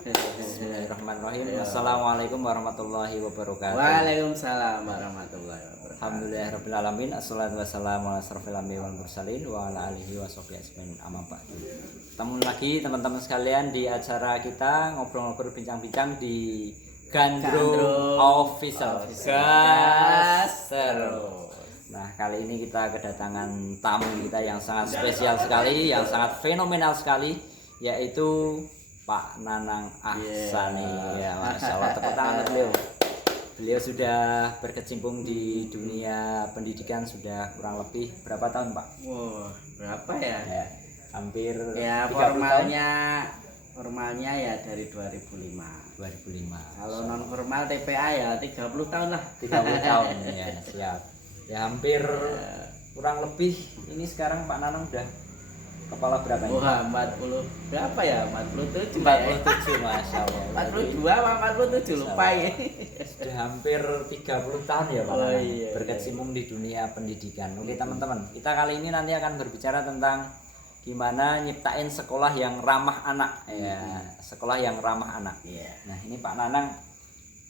Bismillahirrahmanirrahim. Assalamualaikum warahmatullahi wabarakatuh. Waalaikumsalam warahmatullahi wabarakatuh. Alhamdulillahirabbil alamin. Assalatu wassalamu ala asrofil anbiya'i wal mursalin wa ala alihi washabihi ajmain. Amma ba'du. Ketemu lagi teman-teman sekalian di acara kita ngobrol-ngobrol bincang-bincang di Gandrung Official. Gas terus. Nah, kali ini kita kedatangan tamu kita yang sangat spesial sekali, yang sangat fenomenal sekali, yaitu Pak Nanang Ahsani. Ya, Masya Allah, tepuk tangan untuk beliau. Beliau sudah berkecimpung di dunia pendidikan sudah kurang lebih berapa tahun, Pak? Wah, berapa ya? Ya, hampir Ya, 30 formalnya ya dari 2005. 2005. Kalau non formal TPA ya 30 tahun lah. 30 tahun ya, siap. Ya, hampir kurang lebih ini sekarang Pak Nanang udah kepala berapa ini? Wah, 40 berapa ya? 47. 47, Masya Allah. 42 apa 47 lupa ya. Sudah hampir 30 tahun ya Pak Oh, Nanang iya, berkecimpung di dunia pendidikan. Oke teman-teman, kita kali ini nanti akan berbicara tentang gimana nyiptain sekolah yang ramah anak. Ya, sekolah yang ramah anak. Iya. Nah, ini Pak Nanang,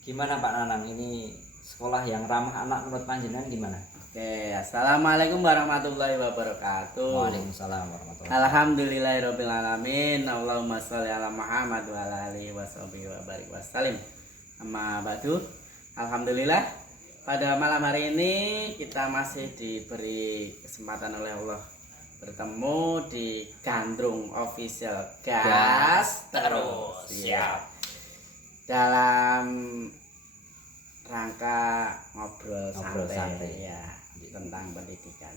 gimana Pak Nanang ini sekolah yang ramah anak menurut panjenengan gimana? Oke, assalamualaikum warahmatullahi wabarakatuh. Waalaikumsalam warahmatullahi wabarakatuh. Alhamdulillahirabbil alamin. Allahumma sholli ala Muhammad wa ala alihi washabihi wa barik wasallim. Amma ba'du. Alhamdulillah pada malam hari ini kita masih diberi kesempatan oleh Allah bertemu di Gandrung Official Gas terus. Siap. Dalam rangka ngobrol Ngobrol santai. ya tentang pendidikan.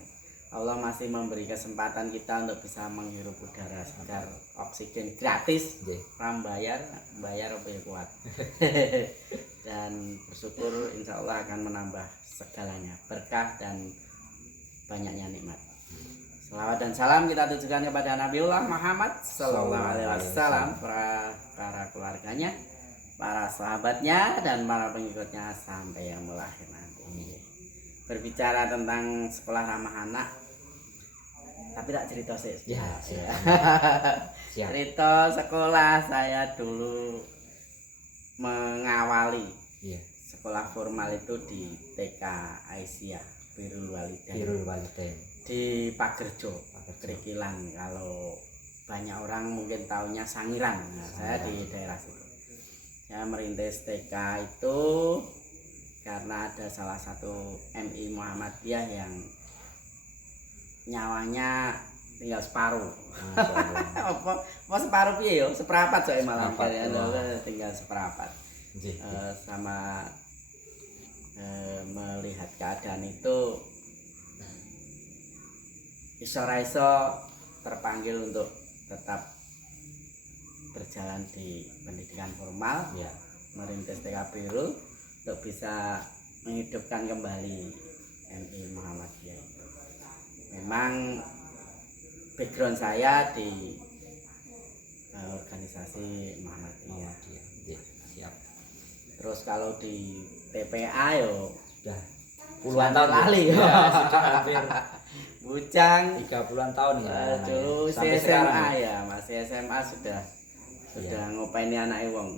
Allah masih memberi kesempatan kita untuk bisa menghirup udara segar, oksigen gratis, bayar apa ya kuat. Dan bersyukur insya Allah akan menambah segalanya berkah dan banyaknya nikmat. Selawat dan salam kita tujukan kepada Nabiullah Muhammad Sallallahu Alaihi Wasallam, para keluarganya, para sahabatnya dan para pengikutnya sampai yang melahir nanti. Berbicara tentang sekolah ramah anak, tapi tak cerita sih. Ya, siap. Siap. Cerita sekolah saya dulu mengawali sekolah formal itu di TK Aisyah Birrul Walidain di Pagerjo, Krikilan. Kalau banyak orang mungkin taunya Sangiran. Nah, saya di daerah situ. Saya merintis TK itu karena ada salah satu MI Muhammadiyah yang nyawanya tinggal separuh. apa separuh piye yo? Seperapat soalnya malah tinggal seperapat. Sama melihat keadaan itu iso terpanggil untuk tetap berjalan di pendidikan formal, merintis TK Birrul untuk bisa menghidupkan kembali MI Muhammadiyah itu. Memang background saya di organisasi Muhammadiyah. Siap. Terus kalau di TPA yo Sudah puluhan tahun kali ya, sudah hampir bujang 30-an tahun ya. dulu Sampai SMA sekarang. ya, masih SMA sudah ngopaini anak wong.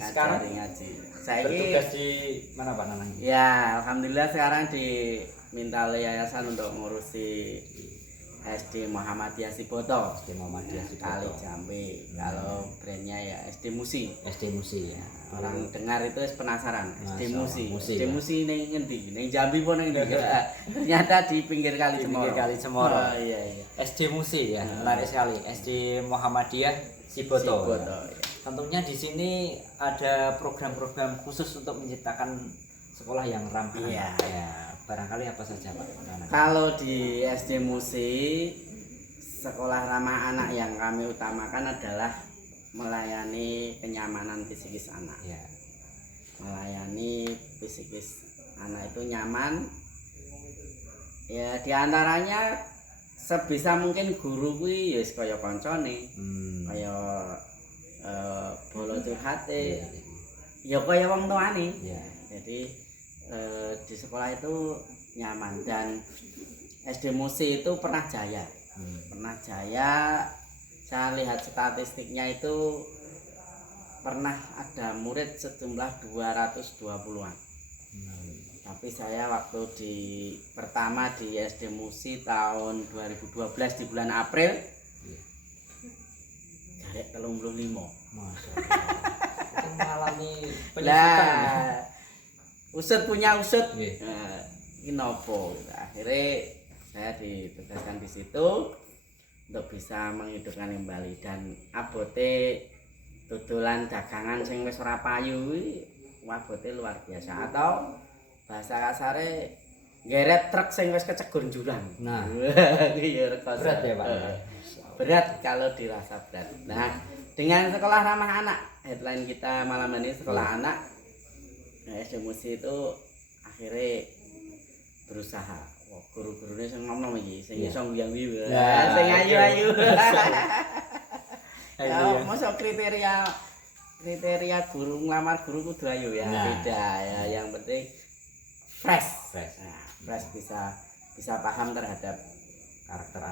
Sekarang ngaji. Saya bertugas di mana Pak Nanang? ya, alhamdulillah sekarang diminta oleh yayasan untuk ngurusi SD Muhammadiyah Siboto. SD Muhammadiyah Kali Jambe. Kalau brandnya ya SD Musi. SD Musi ya. Orang dengar itu penasaran. SD Musi. Musi, SD Musi ning ngendi? Ning Jambi apa ning ndi? Ternyata di pinggir kali Cemoro. Kali Cemoro. Oh, iya. SD Musi ya, menarik sekali. SD Muhammadiyah Siboto. Ya. Tentunya di sini ada program-program khusus untuk menciptakan sekolah yang ramah anak. Ya, barangkali apa saja Pak? Kalau di SD Musi, sekolah ramah anak yang kami utamakan adalah melayani kenyamanan psikis anak. Melayani psikis anak itu nyaman. Ya, diantaranya sebisa mungkin guru kuwi ya kaya kancane, kaya bolo curhate, ya kaya wong tuane. Jadi di sekolah itu nyaman dan SD Musi itu pernah jaya. Pernah jaya, saya lihat statistiknya itu pernah ada murid sejumlah 220-an. Tapi saya waktu pertama di SD Musi tahun 2012 di bulan April garek 35. Masya Allah. Itu mengalami penyusutan. Lah, usut punya usut. Nggih. Nah, ini nopo. Akhirnya saya ditugaskan di situ untuk bisa menghidupkan kembali dan abote tutulan dagangan sing wis ora payu abote luar biasa atau bahasa kasare ngeret truk sing wis kecegur jurang. Nah, iya berat ya Pak. Berat kalau dirasa berat. Nah, dengan sekolah ramah anak, headline kita malam ini sekolah anak. Nah, SD Musi itu akhirnya berusaha. Wah, guru-gurunya sing nom-nom iki, sing iso nguyang-nguyang. Sing ayu-ayu. Ya, masuk kriteria guru ngelamar guru kudu ayu ya. Beda ya, yang penting fresh. Nah, fresh bisa paham terhadap karakter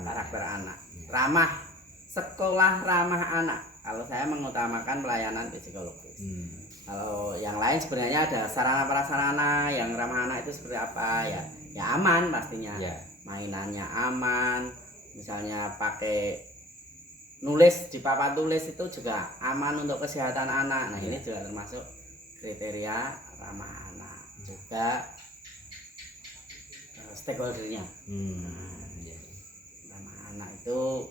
anak. Ramah, sekolah ramah anak. Kalau saya mengutamakan pelayanan psikologis. Kalau yang lain sebenarnya ada sarana prasarana yang ramah anak itu seperti apa ya? Ya aman pastinya. Mainannya aman. Misalnya pakai nulis di papan tulis itu juga aman untuk kesehatan anak. Nah, ini juga termasuk kriteria ramah anak. Juga stakeholdernya. Ramah anak itu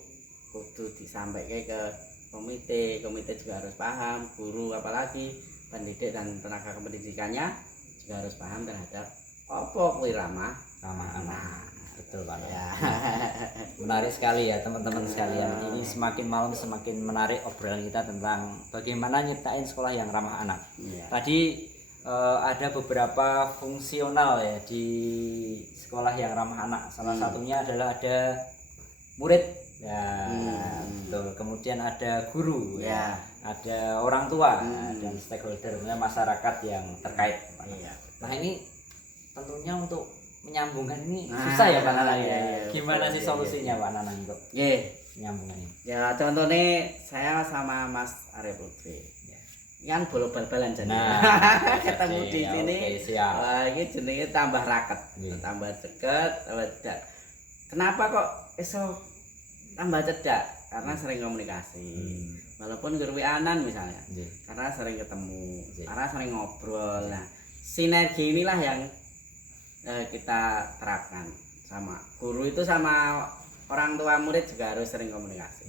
kudu disampaikan ke komite juga harus paham, guru apalagi pendidik dan tenaga kependidikannya juga harus paham terhadap apa kuwi ramah anak. Betul Pak. Ya. Menarik sekali ya teman-teman sekalian. Ini semakin malam semakin menarik obrolan kita tentang bagaimana nyiptain sekolah yang ramah anak. Tadi ada beberapa fungsional ya di sekolah yang ramah anak. Salah satunya adalah ada murid ya, betul. Kemudian ada guru ya, ada orang tua dan stakeholder masyarakat yang terkait. Nah, ini tentunya untuk menyambungkan ini susah ya Pak Nanang ya. Gimana sih solusinya Pak Nanang untuk menyambungkan ini? Ya contohnya saya sama Mas Arif Lutfi. Kan bolo bal-balan jadi. Ketemu di sini. Wah, ini jenenge tambah raket, tambah ceket, tambah cedak. Kenapa kok iso tambah cedak? Karena sering komunikasi. Walaupun guru anan misalnya. Karena sering ketemu, karena sering ngobrol. Nah, sinergi inilah yang kita terapkan sama guru itu sama orang tua murid juga harus sering komunikasi.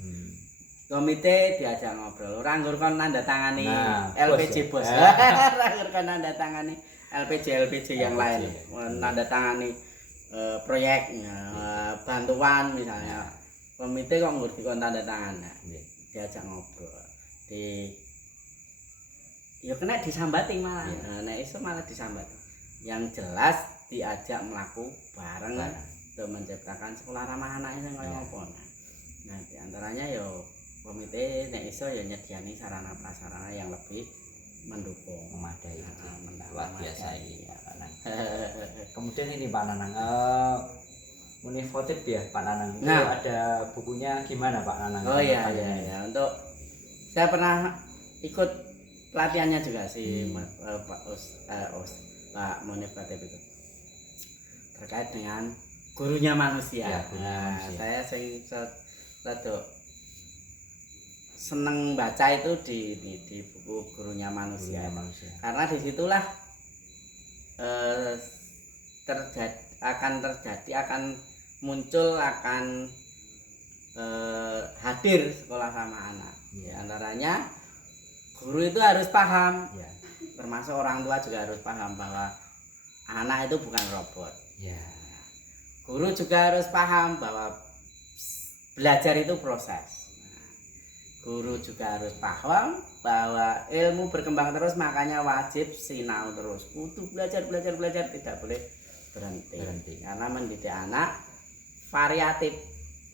Komite diajak ngobrol, orang guru kan nanda tangani LPJ bos, orang guru kan nanda tangani LPJ yang lain, nanda tangani proyeknya, bantuan misalnya. Komite kok ngerti kon tanda tangan, diajak ngobrol, ya kena disambati malah, nah itu malah disambati. Yang jelas diajak melaku bareng untuk menciptakan sekolah ramah anak yang kaya apa. Nah, diantaranya yo komite nek iso ya nyediani sarana prasarana yang lebih mendukung, memadai. Luar biasa ini Pak Nanang. Kemudian ini Pak Nanang, Munifotip ya Pak Nanang. Itu ada bukunya gimana Pak Nanang? Oh iya. Untuk saya pernah ikut pelatihannya juga sih Pak Munifotip itu. Terkait dengan gurunya manusia. Saya sing seneng baca itu di buku gurunya manusia. Karena disitulah akan muncul hadir sekolah ramah anak. Di antaranya guru itu harus paham, termasuk orang tua juga harus paham bahwa anak itu bukan robot. Guru juga harus paham bahwa belajar itu proses. Guru juga harus paham bahwa ilmu berkembang terus, makanya wajib sinau terus. Kudu belajar tidak boleh berhenti. Karena mendidik anak variatif,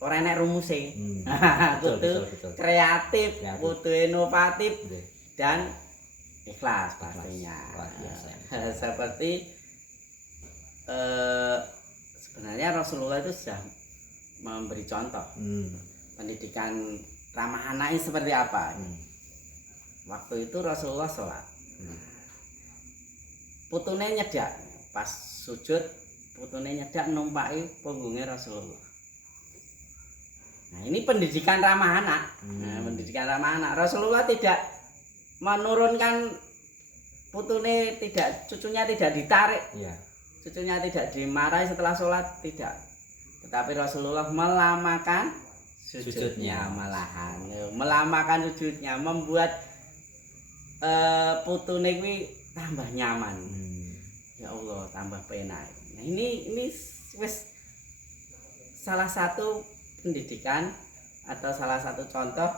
ora enek rumuse. Kudu kreatif, kudu inovatif dan ikhlas pastinya. Seperti sebenarnya Rasulullah itu sudah memberi contoh pendidikan ramah anak ini seperti apa. Waktu itu Rasulullah sholat. Putune nyedak, pas sujud putune nyedak numpaki punggungnya Rasulullah. Nah, ini pendidikan ramah anak. Nah, pendidikan ramah anak. Rasulullah tidak menurunkan putune, cucunya tidak ditarik. Iya. Cucunya tidak dimarahi setelah sholat, tidak. Tetapi Rasulullah melamakan sujudnya, malahan melamakan sujudnya, membuat putune kuwi tambah nyaman. Ya Allah, tambah penak. Nah, ini wis salah satu pendidikan atau salah satu contoh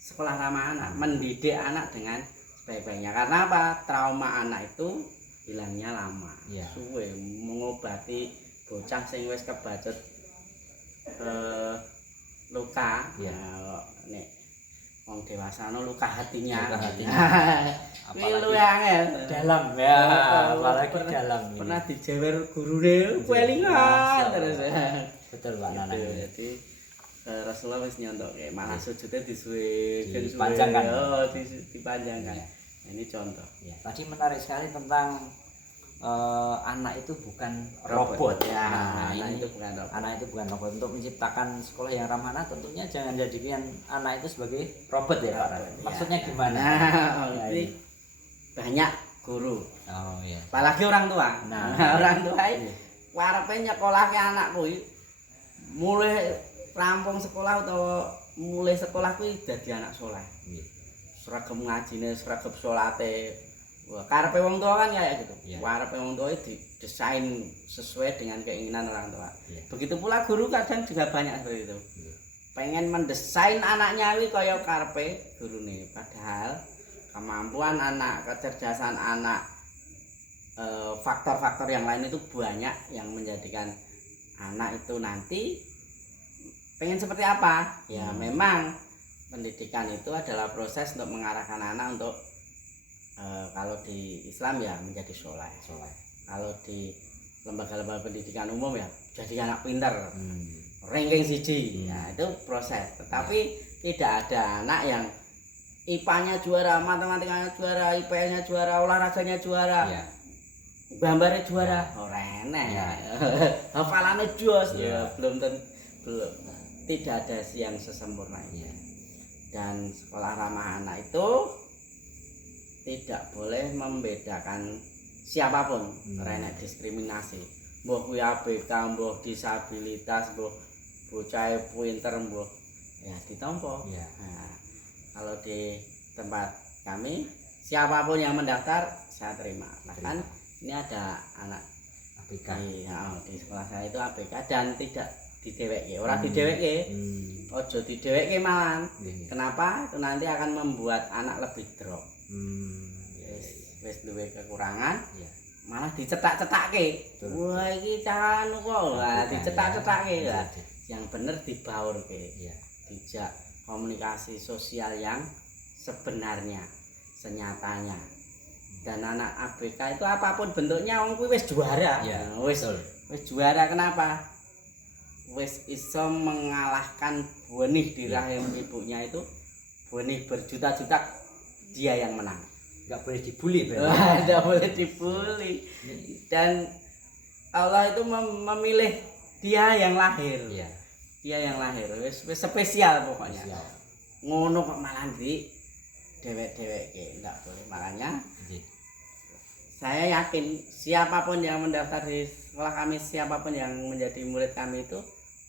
sekolah ramah anak, mendidik anak dengan sebaik-baiknya. Karena apa? Trauma anak itu hilangnya lama. Suwe mengobati bocah sing wis kebacut luka. Nek wong dewasa luka hatinya. Apalagi angel dalam ya, apalagi dalam ini. Pernah dijewer gurune kelingan terus. Betul Pak Nanang. Jadi Rasulullah wis nyontoke, malah sujudnya dipanjangkan. Dipanjangkan. Ini contoh. Ya, tadi menarik sekali tentang anak itu bukan robot. Ya, anak itu bukan robot. Anak itu bukan robot. Untuk menciptakan sekolah yang ramah anak, tentunya jangan jadikan anak itu sebagai robot ya Pak. Maksudnya gimana? Jadi banyak guru. Oh iya. Apalagi orang tua. Nah, orang tua ini karepe nyekolahke anak kuwi mulai rampung sekolah atau mulai sekolah kuwi dadi anak saleh. Seragam ngajine, seragam salate. Wah, karepe wong tua kan kayak gitu. Karepe wong tua didesain sesuai dengan keinginan orang tua. Begitu pula guru kadang juga banyak seperti itu. Pengen mendesain anaknya kuwi kaya karepe gurune, padahal kemampuan anak, kecerdasan anak, faktor-faktor yang lain itu banyak yang menjadikan anak itu nanti pengen seperti apa. Ya memang pendidikan itu adalah proses untuk mengarahkan anak untuk kalau di Islam ya menjadi soleh. Kalau di lembaga-lembaga pendidikan umum ya jadi anak pintar, ranking siji. Ya itu proses. Tetapi tidak ada anak yang IPA-nya juara, matematikanya juara, IPS-nya juara, olahraganya juara, gambarnya juara, ora enak. Hafalannya jos, belum. Tidak ada yang sesempurna ini. Dan sekolah ramah anak itu tidak boleh membedakan siapapun, karena diskriminasi. Mbah kuwi ABK, mbah disabilitas, mbah bocah pinter, mbah ya ditampa. Nah, kalau di tempat kami siapapun yang mendaftar saya terima. Bahkan ini ada anak ABK di sekolah saya itu ABK dan tidak dideweke, orang dideweke, ojo dideweke malah. Kenapa? Itu nanti akan membuat anak lebih drop. Wis duwe kekurangan, malah dicetak-cetake. Wah iki cah anu kok, dicetak-cetake lah. Yang bener dibaurke. Dijak komunikasi sosial yang sebenarnya, senyatanya. Dan anak ABK itu apapun bentuknya wong kuwi wis juara. Wis juara. Kenapa? Wis iso mengalahkan benih di rahim ibunya itu, benih berjuta-juta, dia yang menang. Enggak boleh dibully berarti. Enggak boleh dibully. Dan Allah itu memilih dia yang lahir. Dia yang lahir, wis spesial pokoknya. Ngono kok malah di dewek-deweke, enggak boleh. Makanya saya yakin siapapun yang mendaftar di sekolah kami, siapapun yang menjadi murid kami itu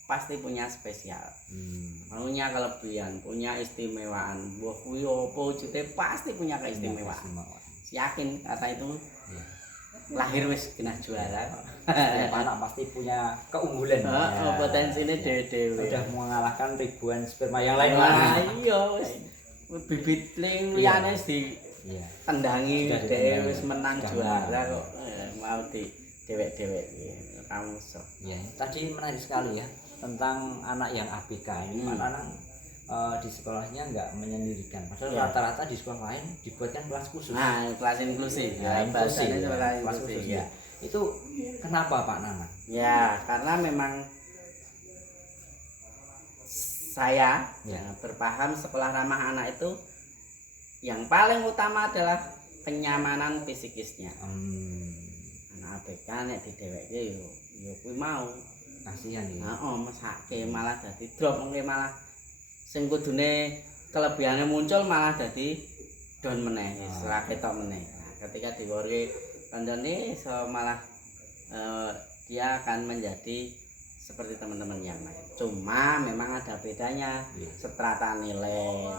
pasti punya spesial. Punya kelebihan, punya istimewaan. Mbah kuwi opo wujude pasti punya keistimewaan. Yakin kata itu. Lahir wis kena juara. Setiap anak pasti punya keunggulan. Potensinya dewe-dewe. Sudah mengalahkan ribuan sperma yang lain. Iya, wis bibit liyane wis tendangi dhewe wis menang juara kok. Mau di dewek-dewek kamu iso. Ya, tadi menarik sekali ya tentang anak yang ABK ini. Pak Nanang di sekolahnya enggak menyendirikan. Padahal rata-rata di sekolah lain dibuatkan kelas khusus. Nah, kelas inklusif. Bahasanya kelas khusus. Itu kenapa Pak Nanang? Ya, karena memang saya berpaham sekolah ramah anak itu yang paling utama adalah kenyamanan psikisnya. Anak ABK nek didhewekke yo kuwi mau kasihan iki. Heeh, mesake malah dadi drop mengke malah sing kudune kelebihane muncul malah dadi down meneh, ora ketok meneh. Nah, ketika diwori kancane so malah dia akan menjadi seperti teman-teman yang lain. Cuma memang ada bedanya strata nilai,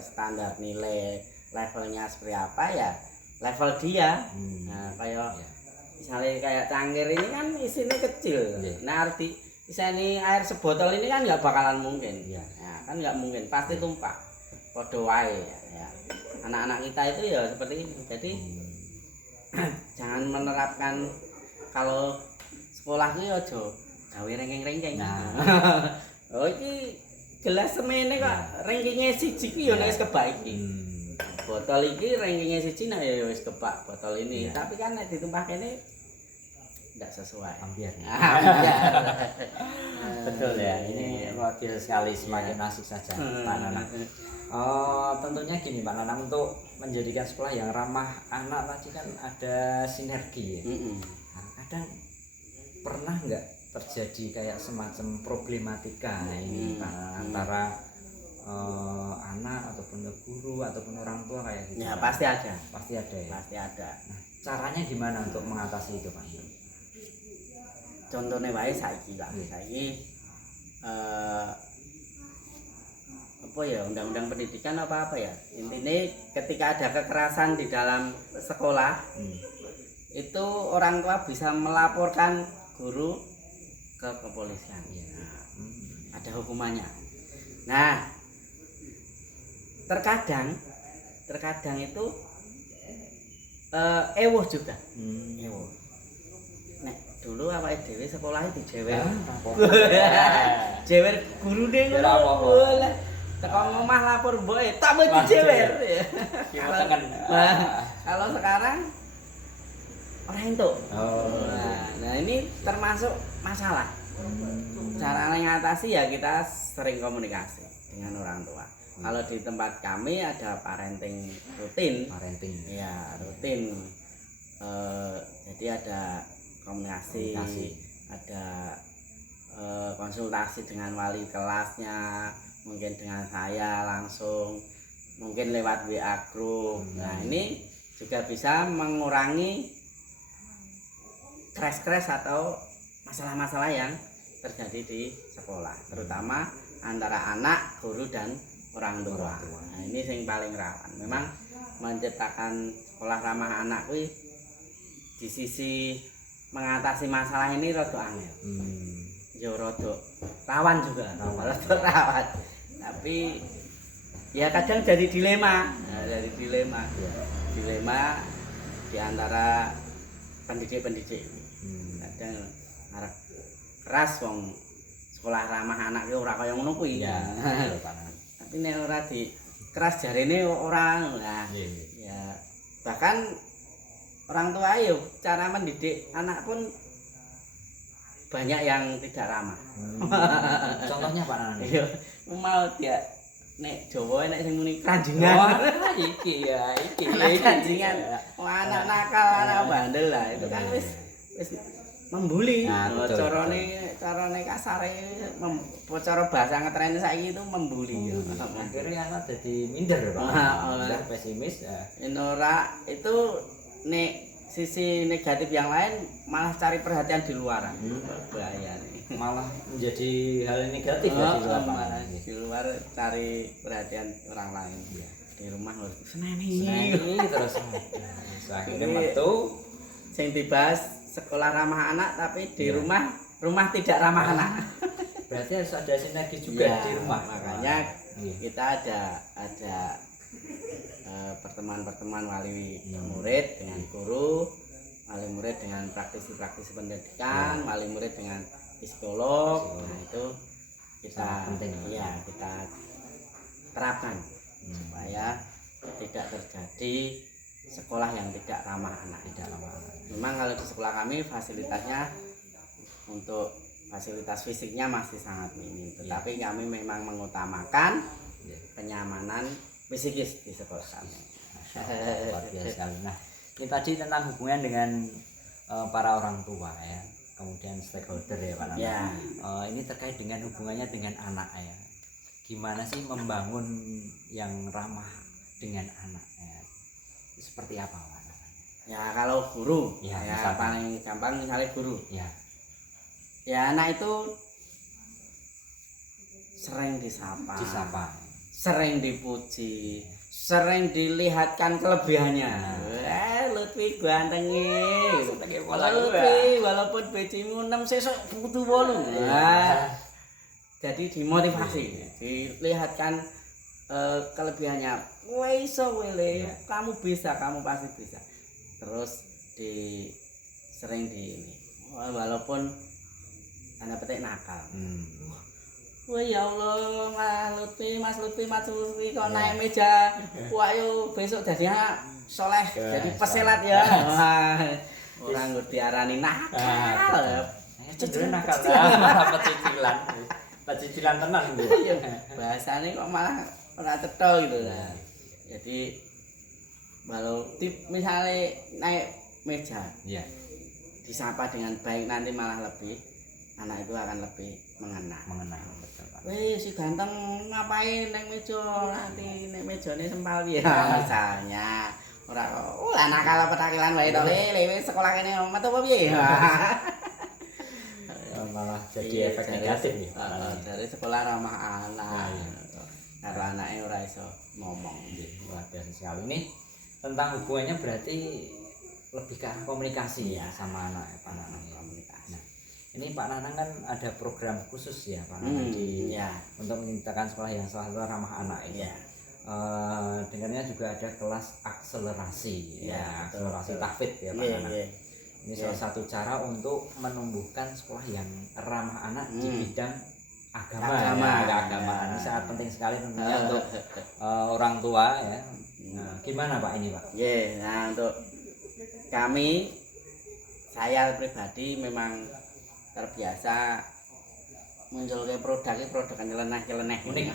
standar nilai, levelnya seperti apa ya level dia. Nah, kayak misalnya kayak cangkir ini kan isinya kecil. Nah, arti isini air sebotol ini kan nggak bakalan mungkin. Ya, kan nggak mungkin, pasti tumpah. Podo wae ya. Anak-anak kita itu ya seperti ini. Jadi jangan menerapkan kalau sekolah ki aja gawe rengking-rengking. Nah. Oh iki gelas semene kok rankingnya 1 ki ya wis kebak iki. Botol iki rankingnya 1 nah ya wis kebak botol ini. Tapi kan nek ditumpah kene enggak sesuai. Ambiar. Betul ya. Ini wakil sekali semakin asik saja Pak Nanang. Tentunya gini Pak Nanang, untuk menjadikan sekolah yang ramah anak tadi kan ada sinergi ya. Nah, kadang pernah nggak terjadi kayak semacam problematika ini antara anak ataupun guru ataupun orang tua kayak gitu? Ya pasti ada. Pasti ada ya. Pasti ada. Nah, caranya gimana untuk mengatasi itu Pak? Contohnya wae saiki lah. Saiki apa ya undang-undang pendidikan apa ya, intinya ketika ada kekerasan di dalam sekolah itu orang tua bisa melaporkan guru ke kepolisian. Ada hukumannya. Nah, terkadang itu ewuh juga. Ewuh. Nek dulu awake dhewe sekolahnya dijewer. Jewer gurune ngono. Teko ngomah lapor mboke tak mau dijewer. Kalau sekarang orang itu. Nah, ini termasuk masalah. Cara mengatasi ya kita sering komunikasi dengan orang tua. Kalau di tempat kami ada parenting rutin. Ya, rutin. Jadi ada komunikasi. Ada konsultasi dengan wali kelasnya, mungkin dengan saya langsung, mungkin lewat WA group. Nah, ini juga bisa mengurangi crash atau masalah-masalah yang terjadi di sekolah, terutama antara anak, guru dan orang tua. Nah, ini yang paling rawan. Memang menciptakan sekolah ramah anak kuwi di sisi mengatasi masalah ini rada angel. Yo rada rawan juga, rada rawan. Tapi ya kadang jadi dilema. Dilema di antara pendidik-pendidik. Kadang arep keras wong sekolah ramah anak ki ora kaya ngono kuwi. Tapi nek ora di keras jarene ora. Nah, ya bahkan orang tua yo cara mendidik anak pun banyak yang tidak ramah. Contohnya Pak Nanang? Iya, mau dia nek Jawa nek sing muni kranjengan. Iki. Kranjengan. Anak nakal, anak bandel lah. Itu kan wis membuli. Carane kasare cara bahasa ngetrene saiki itu membuli. Akhirnya anak jadi minder Pak. Pesimis. Ora itu nek sisi negatif yang lain malah cari perhatian di luar. Bahaya nih. Malah menjadi hal negatif ya di luar. Malah di luar cari perhatian orang lain. Di rumah seneni terus. Akhirnya metu sing dibahas sekolah ramah anak tapi di rumah tidak ramah anak. Berarti harus ada sinergi juga di rumah. Makanya kita ada pertemuan wali murid dengan guru, wali murid dengan praktisi pendidikan, wali murid dengan psikolog. Nah, itu kita kita terapkan supaya tidak terjadi sekolah yang tidak ramah anak. Memang kalau di sekolah kami fasilitasnya untuk fasilitas fisiknya masih sangat minim, tetapi kami memang mengutamakan kenyamanan psikis di sekolah kami. Luar biasa sekali. Nah, ini tadi tentang hubungan dengan para orang tua ya, kemudian stakeholder ya Pak Nanang. Ya. Ini terkait dengan hubungannya dengan anak ya. Gimana sih membangun yang ramah dengan anak ya? Seperti apa Pak Nanang? Ya kalau guru, Ya, ya misalkan. paling gampang misalnya guru. Ya, Ya anak itu sering disapa. Sering dipuji, sering dilihatkan kelebihannya. Lutfi gantengnya. Lutfi walaupun bejimu 6 sesuk butuh 8. Jadi dimotivasi, dilihatkan kelebihannya. Kowe iso wele, kamu bisa, kamu pasti bisa. Terus sering di ini. Walaupun tanda petik nakal. Wah ya Allah, Mas Lutfi kok naik meja. Wah yo besok jadi anak soleh, jadi peselat ya. Orang ngerti arani nakal. cenderung nakal lah, pecicilan tenan gitu. Bahasanya kok malah ora cetha gitu lah. Jadi kalau misalnya naik meja, Iya. disapa dengan baik nanti malah lebih anak itu akan lebih mengenal. Betul Pak. Weh si ganteng ngapain naik meja nanti naik mejane sempal ya misalnya. Ora kok lah nakal petakilan wae to le sekolah kene metu apa piye. Malah jadi efek negatif nih. Dari sekolah ramah anak. Karo anake ora iso ngomong. Luar biasa sekali. Ini tentang hubungannya berarti lebih ke arah komunikasi ya sama anak Pak Nanang. Komunikasi. Nah, ini Pak Nanang kan ada program khusus ya Pak Nanang untuk menciptakan sekolah yang selalu ramah anak itu. Iya. Dengarnya juga ada kelas akselerasi Ya, akselerasi tahfidz ya Pak Nanang. Ini salah satu cara untuk menumbuhkan sekolah yang ramah anak di bidang agama. Ini sangat penting sekali tentunya untuk orang tua ya. Nah, gimana Pak ini Pak? Nah untuk kami, saya pribadi memang terbiasa muncul ke produk nyeleneh unik.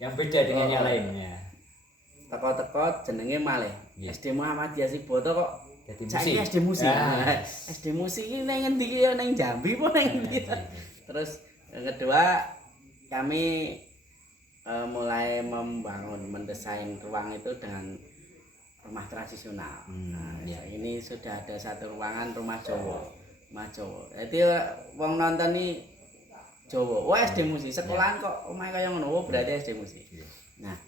Yang beda dengan yang lainnya. Teko-teko jenenge malih. SD Muhammadiyah Siboto kok Jadi saiki SD musik. SD musik iki ning endi ki ning Jambi apa ning endi? Terus yang kedua kami mulai mendesain ruang itu dengan rumah tradisional. Ini sudah ada satu ruangan rumah Jawa. Jadi wong nonton nih Jawa. Wah SD musik sekolahan kok omahe kaya ngono berarti SD musik. Nah,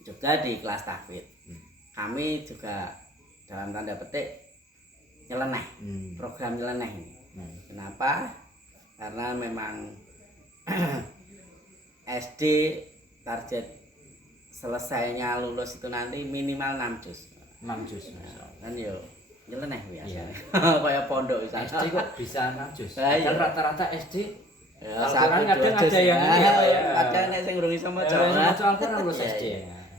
juga di kelas tahfidz. Kami juga dalam tanda petik nyeleneh. Program nyeleneh ini. Kenapa? Karena memang SD target selesainya lulus itu nanti minimal 6 juz. 6 juz. Kan yo nyeleneh biasa. Kayak pondok misalnya. SD kok bisa 6 juz? Kan rata-rata SD Al-Quran kadang ada yang ini ya. Kadang nek sing urung iso maca. Al-Quran lulus SD.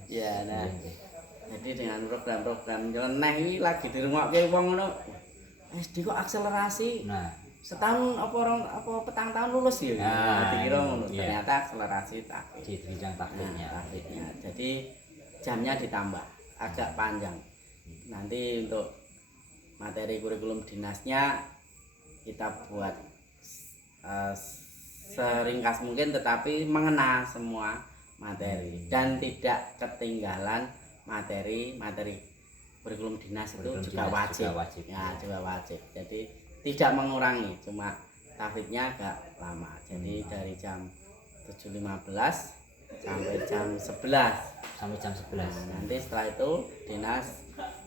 Ya, nah. Jadi dengan program-program nyeleneh iki lagi dirungokke wong ngono. SD kok akselerasi. Nah, setahun apa petang tahun lulus ya. Dikira ngono. Iya. Ternyata akselerasi tahfidz. di bidang tahfidznya. Tahfidznya. Jadi jamnya ditambah agak panjang. Nanti untuk materi kurikulum dinasnya kita buat seringkas mungkin tetapi mengena semua materi dan tidak ketinggalan materi kurikulum dinas itu juga wajib. Ya, juga wajib. Jadi tidak mengurangi, cuma tahfidznya agak lama. Jadi dari jam 7.15 sampai jam 11. Nanti setelah itu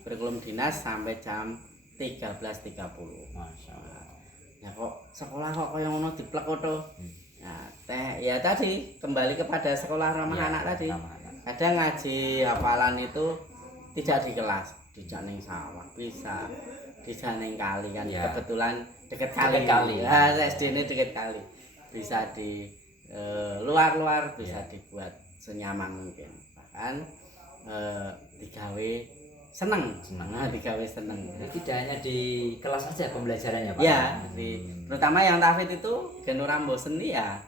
kurikulum dinas sampai jam 13.30. Masya Allah. Ya kok sekolah kok kaya ngono diplek to. Nah, ya tadi kembali kepada sekolah ramah anak tadi. Kadang ngaji hafalan itu tidak di kelas, dijak ning sawah bisa, dijak ning kali kan. Kebetulan dekat kali. Nah, SD ini dekat kali. Bisa di luar bisa dibuat senyaman mungkin. Bahkan digawe seneng. Nah, digawe seneng. Jadi tidak hanya di kelas saja pembelajarannya Pak. Ya, terutama yang tahfidz itu gen ora mbosen ya.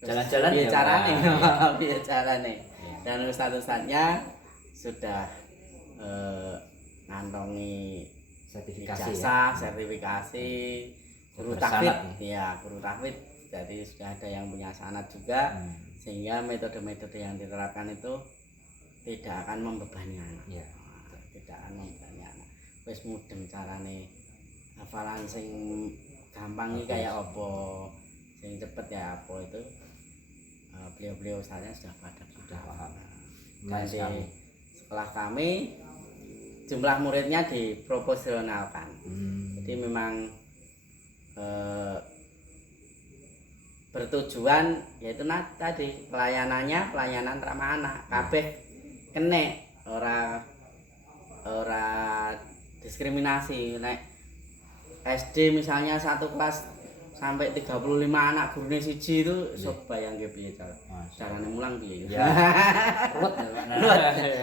Jalan-jalan ya carane. Piye carane. Dan ustadz-ustadznya sudah ngantongi Sertifikasi ya. ijazah, sertifikasi, guru Bersanad tahfidz, ya guru tahfidz. Jadi sudah ada yang punya sanad juga, sehingga metode-metode yang diterapkan itu tidak akan membebani anak. Iya. Tidak akan membebani anak. Wis mudeng carane hafalan sing gampang iki kayak apa, sing cepet ya apa itu. Beliau-beliau saya sudah paham. Dan di sekolah kami jumlah muridnya diproporsionalkan. Jadi memang bertujuan yaitu tadi pelayanan ramah anak. Kabeh kene ora diskriminasi. Nek SD misalnya satu kelas sampai 35 anak gurune siji itu sok bayangke piye carane mulang piye. Ya. Ruwet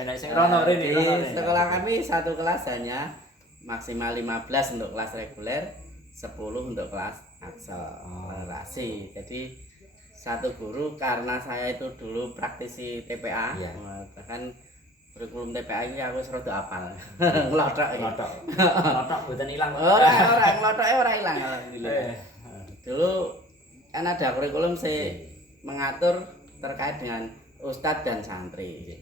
nek sing rono rene. Sekolah kami satu kelas hanya maksimal 15 untuk kelas reguler, 10 untuk kelas akselerasi. Jadi satu guru, karena saya itu dulu praktisi TPA, bahkan kurikulum TPA ini aku serada apal. Nglothok iki. Nglothok mboten ilang. Ora nglothoke ora ilang alhamdulillah. Dulu kan ada kurikulum mengatur terkait dengan ustadz dan santri.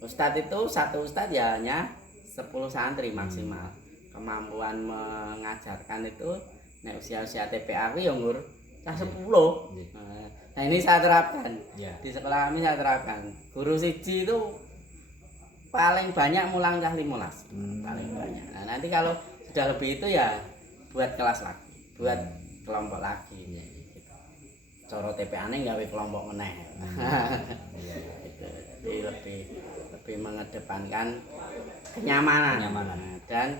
Ustadz itu satu ustadz ya hanya 10 santri maksimal. Kemampuan mengajarkan itu nek usia-usia TPA ku ya umur 10. Nah ini saya terapkan. Di sekolah kami saya terapkan. Guru siji itu paling banyak mulang cah 15. Paling banyak. Nah nanti kalau sudah lebih itu ya buat kelas lagi, buat kelompok lagi. Cara TPA-ne gawe kelompok meneh. Jadi lebih mengedepankan kenyamanan. Dan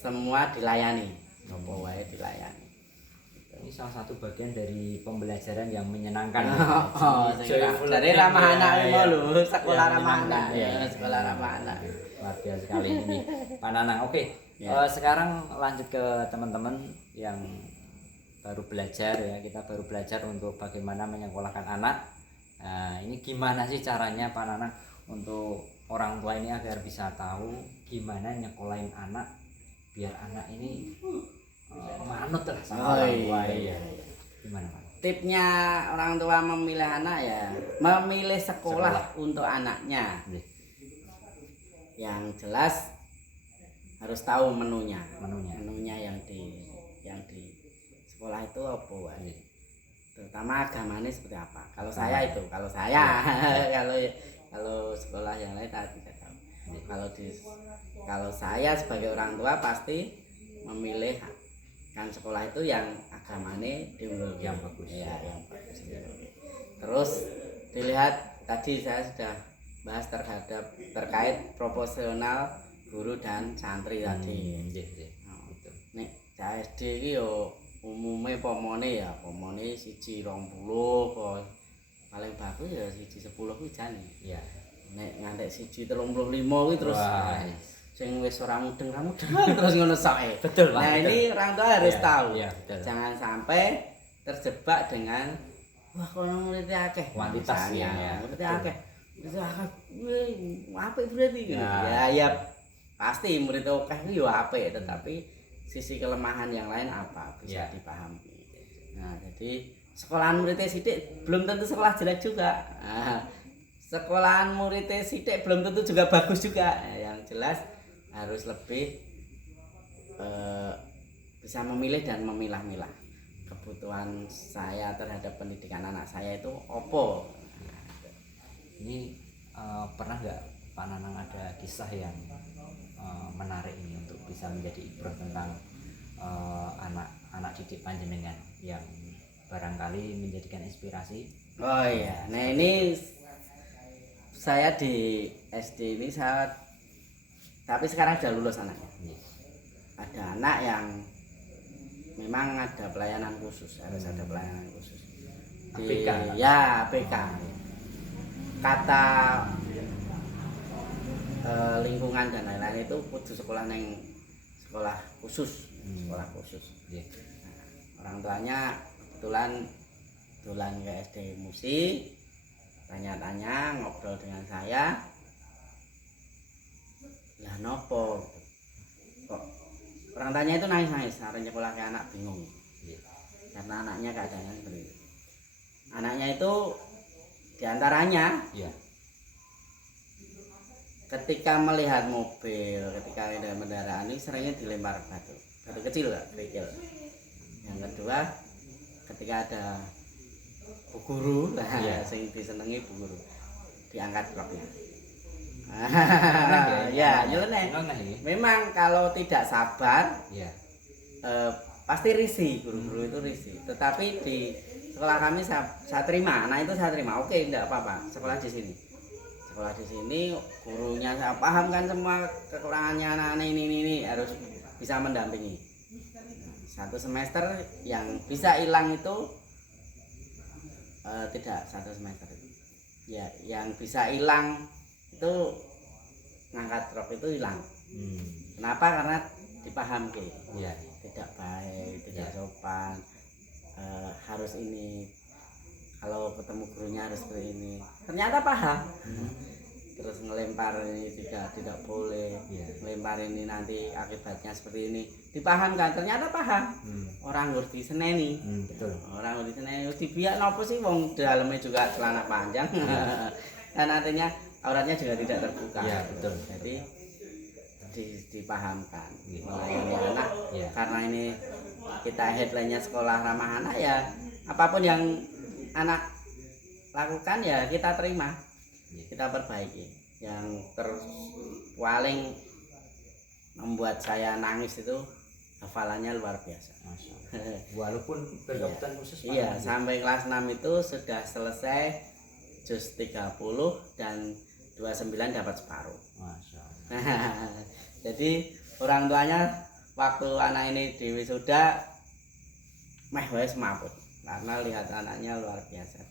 semua dilayani. Apa wae dilayani. Ini salah satu bagian dari pembelajaran yang menyenangkan. Dari ramah anak memang lho, sekolah ramah anak. Sekolah ramah anak. Luar biasa sekali ini Pak Nanang. Oke. Sekarang lanjut ke teman-teman yang baru belajar ya. Kita baru belajar untuk bagaimana menyekolahkan anak. Nah, ini gimana sih caranya Pak Nanang untuk orang tua ini agar bisa tahu gimana nyekolahin anak biar anak ini manut lah sama orang tua ya. Gimana Pak? Tipnya orang tua memilih anak ya, memilih sekolah untuk anaknya. Yang jelas harus tahu menunya yang di sekolah itu apa wae. Terutama agamanya seperti apa. Kalau saya kalau sekolah yang lain tidak tahu. Kalau saya sebagai orang tua pasti memilih kan sekolah itu yang agamanya diunggulkan, yang bagus. Ya, yang bagus. Terus dilihat tadi saya sudah bahas terkait proporsional guru dan santri tadi. Nek SD iki yo umume pomone siji 20 kok. Paling bagus ya siji 10 kuwi jane. Iya. Nek ngantek siji 35 kuwi terus sing wis ora mudeng terus ngono soke. Betul, Pak. Nah, ini orang tua harus tahu. Jangan sampai terjebak dengan wah kono muridnya akeh. Kuantitas ya. Muridnya akeh. Itu apik berarti. Ya pasti murid akeh itu ya apik, tetapi sisi kelemahan yang lain apa bisa dipahami. Nah, jadi sekolahan muridnya sithik belum tentu sekolah jelek juga. Nah, sekolahan muridnya sithik belum tentu juga bagus juga. Yang jelas harus lebih bisa memilih dan memilah-milah kebutuhan saya terhadap pendidikan anak saya itu opo. Ini pernah nggak Pak Nanang ada kisah yang menarik ini untuk bisa menjadi ibrah tentang anak didik panjenengan yang barangkali menjadikan inspirasi? Oh iya, nah ini saya di SD ini tapi sekarang sudah lulus anaknya. Ada anak yang memang ada pelayanan khusus, harus ada pelayanan khusus. ABK. Ya, ABK. Kata lingkungan dan lain-lain itu kudu sekolah sekolah khusus, sekolah khusus. Nah, orang tuanya kebetulan ke SD Musi, tanya-tanya, ngobrol dengan saya. Lah nopo kok orang tanya itu nangis-nangis, arep nyekolah ke anak bingung. Karena anaknya keadaannya seperti itu. Anaknya itu diantaranya ketika melihat mobil, ketika ada kendaraan ini seringnya dilempar batu kecil lah, kerikil. Yang kedua, ketika ada bu guru, sing disenengi bu guru, diangkat bloknya. Ya, nyeleneh. Memang kalau tidak sabar, pasti risih, guru-guru itu risih. Tetapi di sekolah kami saya terima, anak itu saya terima. Oke, enggak apa-apa. Sekolah di sini. Sekolah di sini, gurunya saya pahamkan semua kekurangannya anak ini harus bisa mendampingi. Satu semester yang bisa hilang itu tidak satu semester. Ya, yang bisa hilang itu ngangkat rok itu hilang. Kenapa? Karena dipaham tidak baik, tidak sopan, harus ini, kalau ketemu gurunya harus seperti ini. Ternyata paham. Terus ngelempar ini juga tidak boleh, ngelempar ini nanti akibatnya seperti ini, dipahamkan. Ternyata paham. Orang ngerti seneni. Betul. Orang ngerti seneni. Dibiak nopo sih, wong dalamnya juga celana panjang. Dan artinya auratnya juga tidak terbuka. Betul. Jadi dipahamkan melayani anak. Karena ini kita headline-nya sekolah ramah anak, ya apapun yang anak lakukan ya kita terima, kita perbaiki. Yang paling membuat saya nangis itu hafalannya luar biasa. Walaupun berkebutuhan khusus. Sampai kelas 6 itu sudah selesai juz 30 dan 29 dapat separuh. Jadi orang tuanya waktu anak ini di wisuda wes mabut karena lihat anaknya luar biasa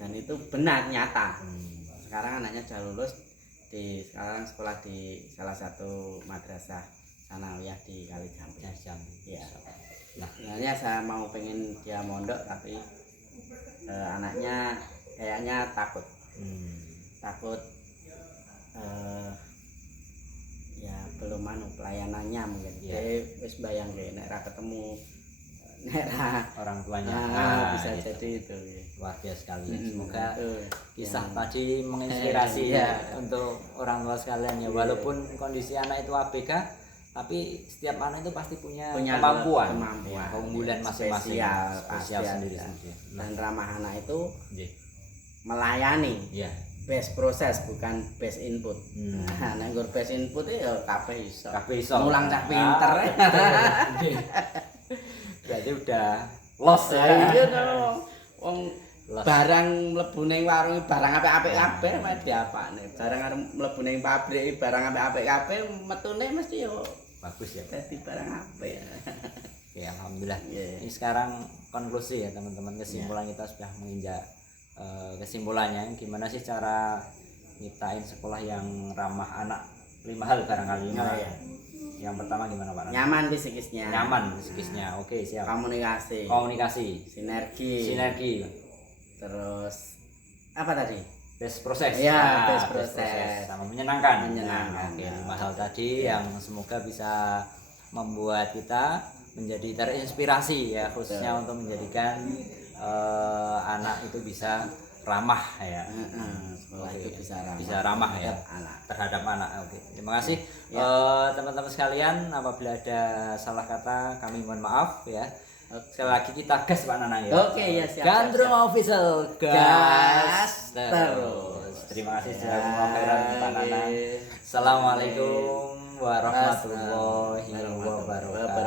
dan itu benar nyata. Sekarang anaknya sudah lulus sekarang sekolah di salah satu madrasah sanawiyah di Kalijambe. Nah, sebenarnya saya mau pengen dia mondok tapi anaknya kayaknya takut. Ya belum pelayanannya mungkin. Wis bayang nek ra ketemu orang tuanya. Bisa jadi itu. Luar biasa sekali. Semoga kisah tadi menginspirasi untuk orang tua sekalian ya. Walaupun kondisi anak itu ABK, tapi setiap anak itu pasti punya kemampuan. Keunggulan masing-masing, spesial sendiri. Dan ramah anak itu melayani. Best proses bukan best input. Nah, nggur best input ya kabeh iso. Mulang cah pinter. Berarti udah los ya. Iya to. Wong barang mlebu ning warung barang apik-apik kabeh wae diapane. Barang arep mlebu ning pabrik barang apik-apik kabeh metune mesti yo bagus ya. Dadi barang apik. Oke, alhamdulillah. Ini sekarang konklusi ya teman-teman, kesimpulan kita sudah menginjak kesimpulannya. Gimana sih cara nyiptain sekolah yang ramah anak? 5 hal barangkali ini. Yang pertama gimana Pak? Nyaman fisikisnya. Oke, siap. Komunikasi. Sinergi. Terus apa tadi? Best proses. Best proses. Sama menyenangkan. Oke, 5 hal tadi yang semoga bisa membuat kita menjadi terinspirasi ya, khususnya untuk menjadikan anak itu bisa ramah ya. Sekolah itu bisa ramah ya terhadap anak. Oke, terima kasih teman-teman sekalian. Apabila ada salah kata kami mohon maaf ya. Sekali lagi kita gas Pak Nanang ya. Oke ya, siap. Gandrung Official gas terus. Terima kasih sudah mengoperan Pak Nanang. Assalamualaikum warahmatullahi wabarakatuh.